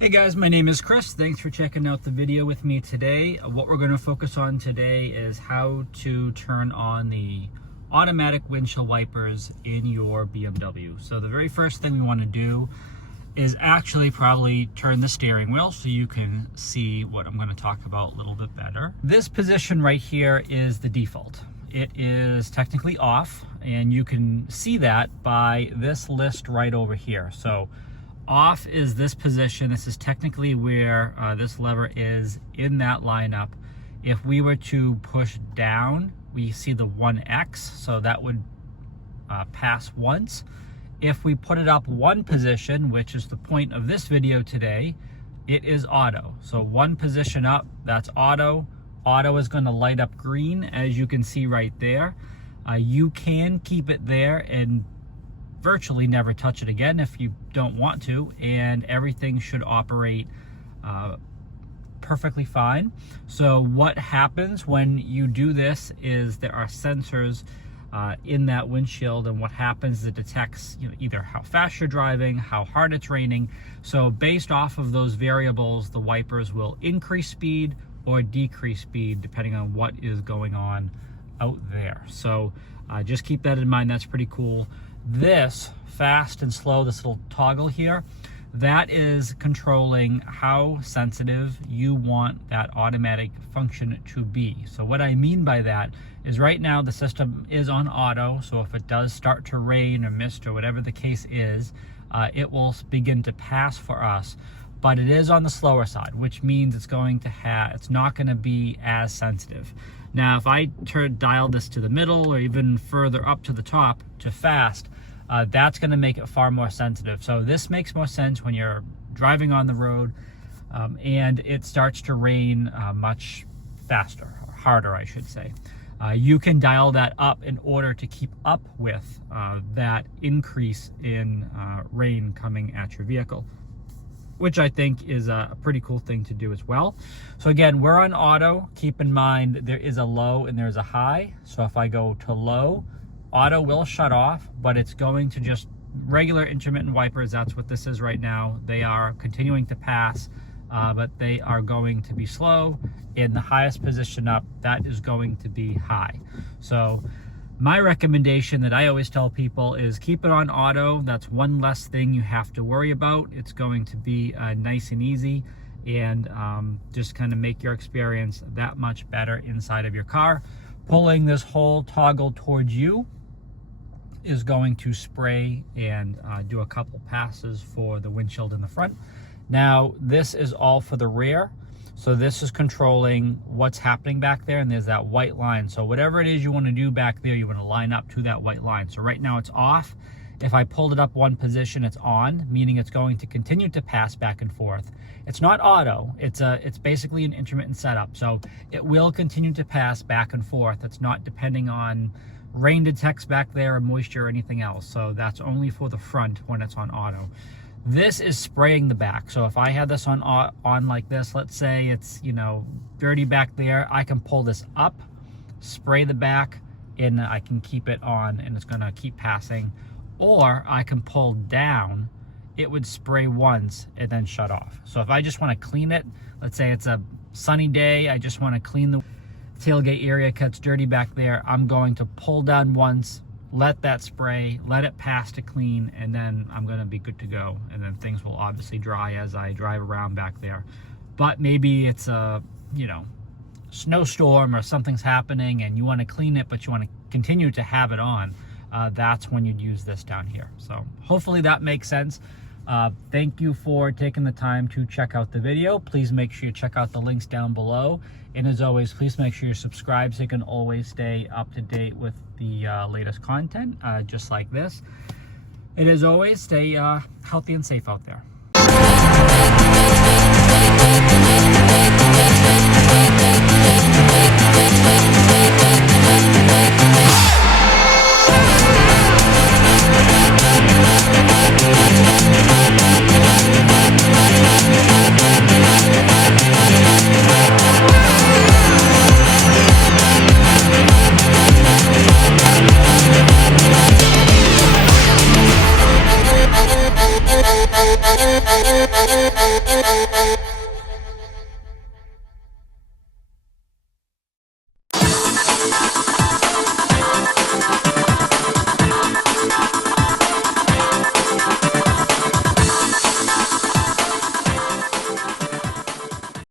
Hey guys, my name is Chris. Thanks for checking out the video with me today. What we're going to focus on today is how to turn on the automatic windshield wipers in your BMW. So the very first thing we want to do is actually probably turn the steering wheel so you can see what I'm going to talk about a little bit better. This position right here is the default. It is technically off, and you can see that by this list right over here. So off is this position. This is technically where this lever is in that lineup. If we were to push down, we see the 1X, so that would pass once. If we put it up one position, which is the point of this video today, it is auto. So one position up, that's auto. Auto is going to light up green, as you can see right there. You can keep it there and virtually never touch it again if you don't want to, and everything should operate perfectly fine. So what happens when you do this is there are sensors in that windshield, and what happens is it detects either how fast you're driving, how hard it's raining. So based off of those variables, the wipers will increase speed or decrease speed depending on what is going on out there. So just keep that in mind. That's pretty cool. This fast and slow, this little toggle here, that is controlling how sensitive you want that automatic function to be. So what I mean by that is right now the system is on auto, so if it does start to rain or mist or whatever the case is, it will begin to pass for us. But it is on the slower side, which means it's not going to be as sensitive. Now, if I dial this to the middle or even further up to the top to fast, that's going to make it far more sensitive. So this makes more sense when you're driving on the road and it starts to rain much faster, or harder, I should say. You can dial that up in order to keep up with that increase in rain coming at your vehicle, which I think is a pretty cool thing to do as well. So again, we're on auto. Keep in mind there is a low and there's a high. So if I go to low, auto will shut off, but it's going to just regular intermittent wipers. That's what this is right now. They are continuing to pass, but they are going to be slow. In the highest position up, that is going to be high. So my recommendation that I always tell people is keep it on auto. That's one less thing you have to worry about. It's going to be nice and easy, and just kind of make your experience that much better inside of your car. Pulling this whole toggle towards you is going to spray and do a couple passes for the windshield in the front. Now, this is all for the rear. So this is controlling what's happening back there, and there's that white line. So whatever it is you want to do back there, you want to line up to that white line. So right now it's off. If I pulled it up one position, it's on, meaning it's going to continue to pass back and forth. It's not auto. It's basically an intermittent setup. So it will continue to pass back and forth. It's not depending on rain detects back there or moisture or anything else. So that's only for the front when it's on auto. This is spraying the back. So if I had this on like this, let's say it's dirty back there, I can pull this up, spray the back, and I can keep it on, and it's going to keep passing. Or I can pull down, it would spray once and then shut off. So if I just want to clean it, let's say it's a sunny day, I just want to clean the tailgate area because it's dirty back there, I'm going to pull down once, let that spray, let it pass to clean, and then I'm going to be good to go. And then things will obviously dry as I drive around back there. But maybe it's a snowstorm or something's happening and you want to clean it, but you want to continue to have it on. That's when you'd use this down here. So hopefully that makes sense. Thank you for taking the time to check out the video. Please make sure you check out the links down below. And as always, please make sure you subscribe so you can always stay up to date with the latest content, just like this. And as always, stay healthy and safe out there.